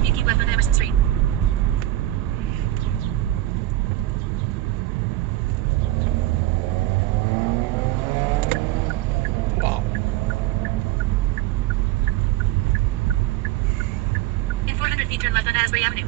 100 feet, keep left on Emerson Street. Wow. In 400 feet, turn left on Asbury Avenue.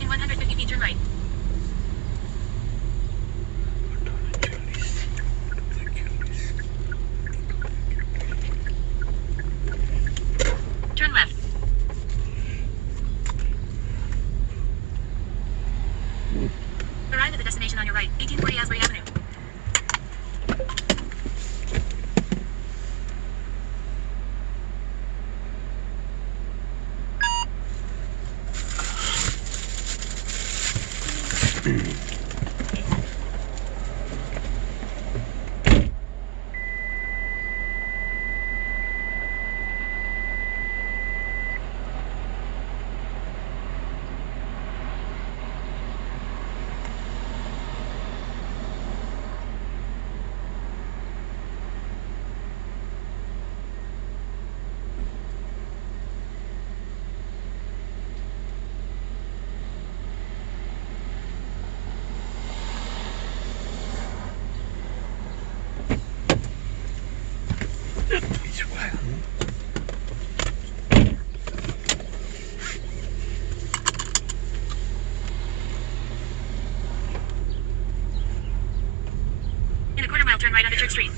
In 150 feet, turn right. Turn left. Arrive at the destination on your right, 1840 Asbury Avenue. It's wild. In a quarter mile, turn right onto Church Street.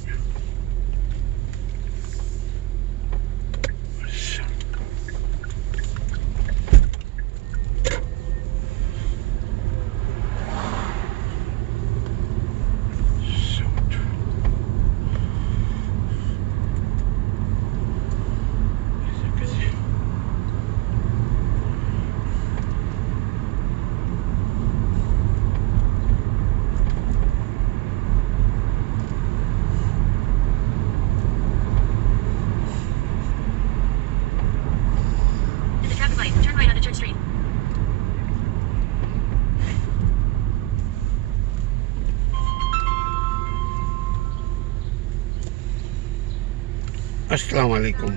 In the traffic light, turn right onto Church Street. Assalamu alaikum.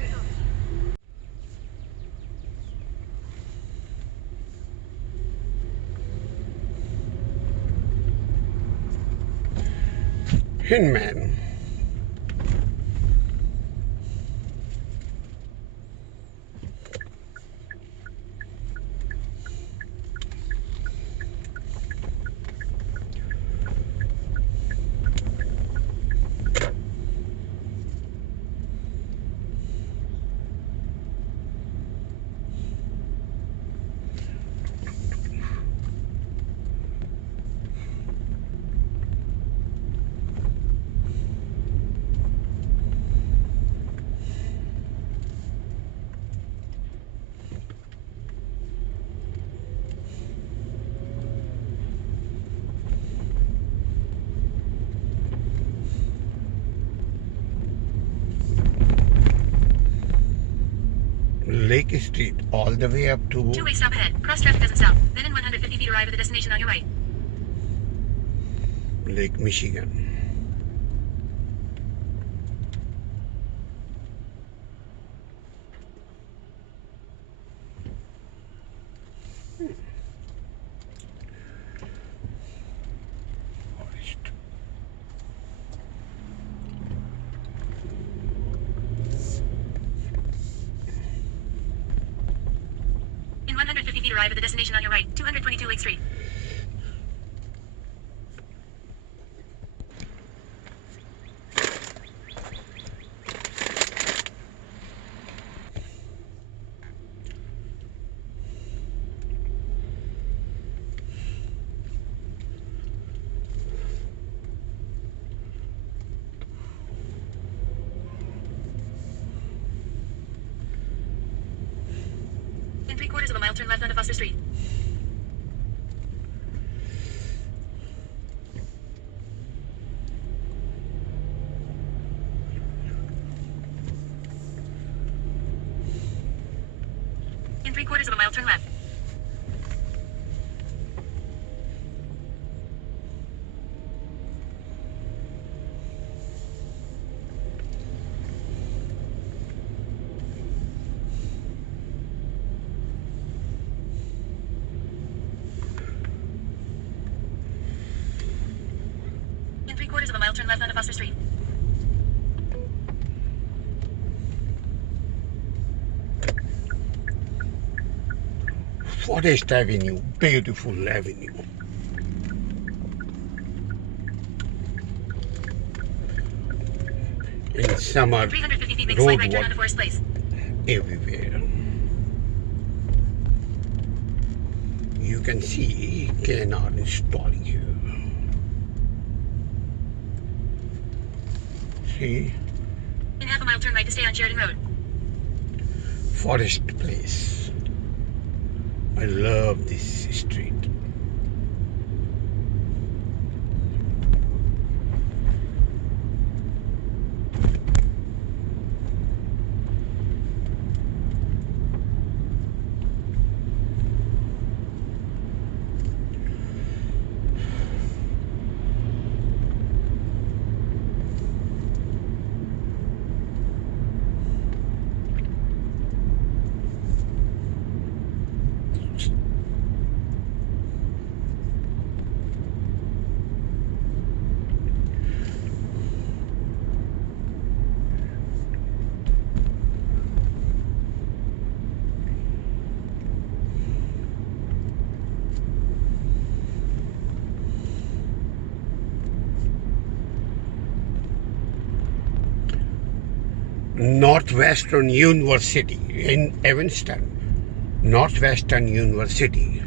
Hinman. Lake Street all the way up to Two-way stop ahead. Cross traffic doesn't stop. Then in 150 feet, arrive at the destination on your right. Lake Michigan. Forest. In 150 feet, arrive at the destination on your right, 222 Lake Street. 3/4 of a mile, turn left onto Foster Street. In 3/4 of a mile, turn left. In 3/4 of a mile, turn left onto Foster Street. Forest Avenue, beautiful avenue. In summer, 350 feet, make a slight road right turn work onto Forest Place. everywhere. You can see KNR installing here. See, In half a mile, turn right to stay on Sheridan Road. Forest Place. I love this street. Northwestern University in Evanston. Northwestern University.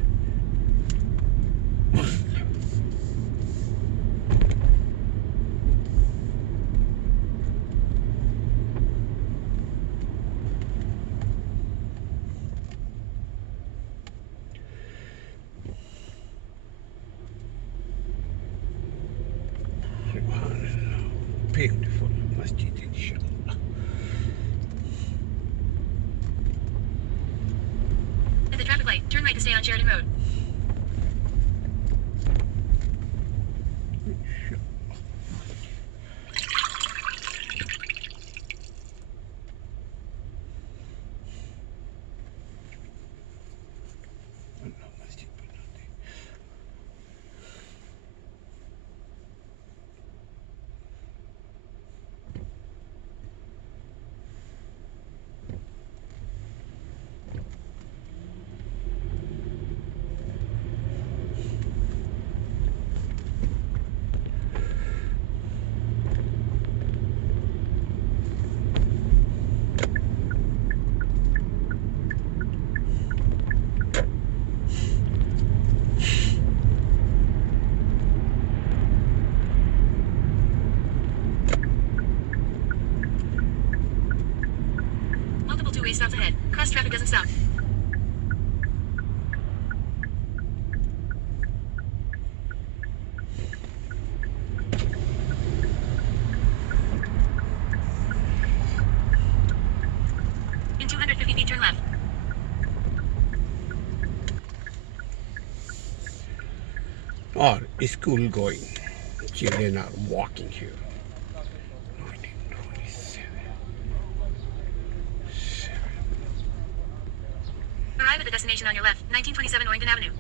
Beautiful masjid, inshallah. At the traffic light, turn right to stay on Sheridan Road. Multiple two-way stops ahead. Cross traffic doesn't stop. In 250 feet, turn left. Or school going. Children are walking here. 1927. Arrive at the destination on your left, 1927 Orrington Avenue.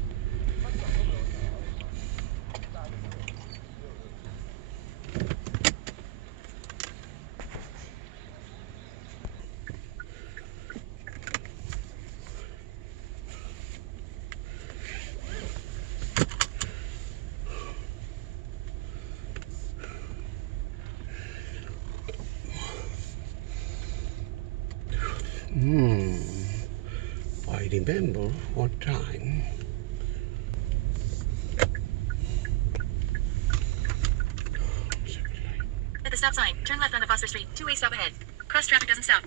I remember what time. At the stop sign, turn left onto Foster Street. Two-way stop ahead. Cross traffic doesn't stop.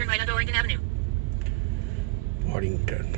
turn right onto Orrington Avenue. Warrington.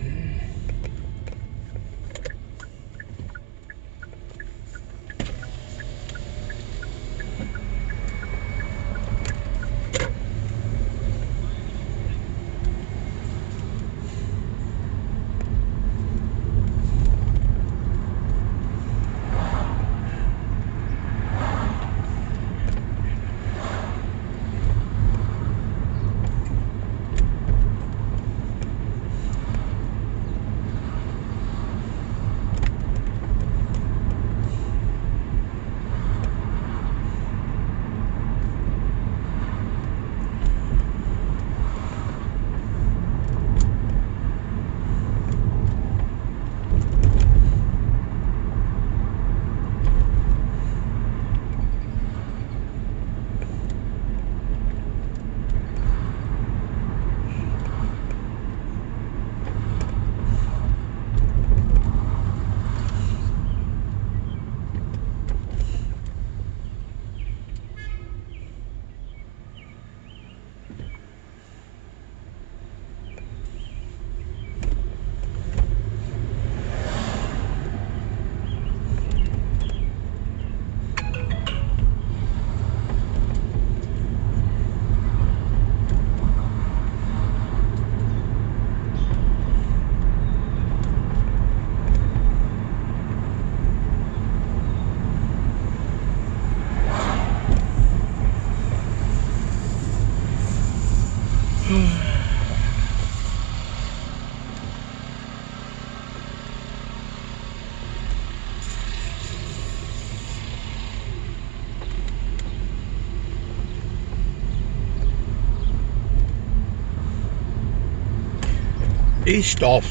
East of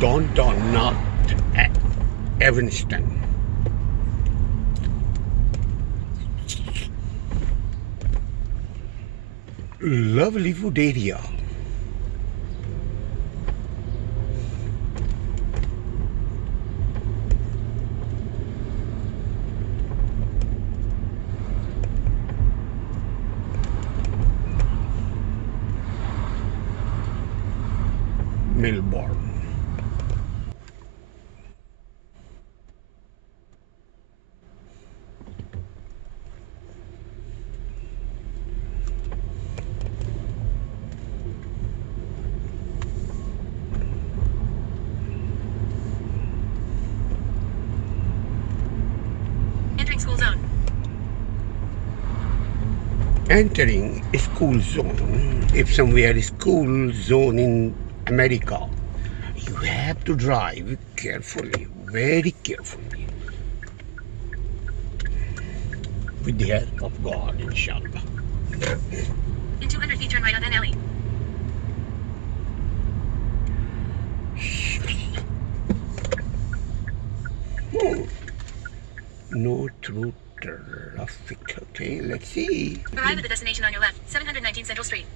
downtown North Evanston. Lovely food area. Melbourne. Entering school zone. Entering a school zone. If somewhere is school zone in America, you have to drive carefully, very carefully, with the help of God, inshallah. In 200 feet, turn right on N alley. No through traffic. Okay, let's see. Arrive at the destination on your left, 719 Central Street.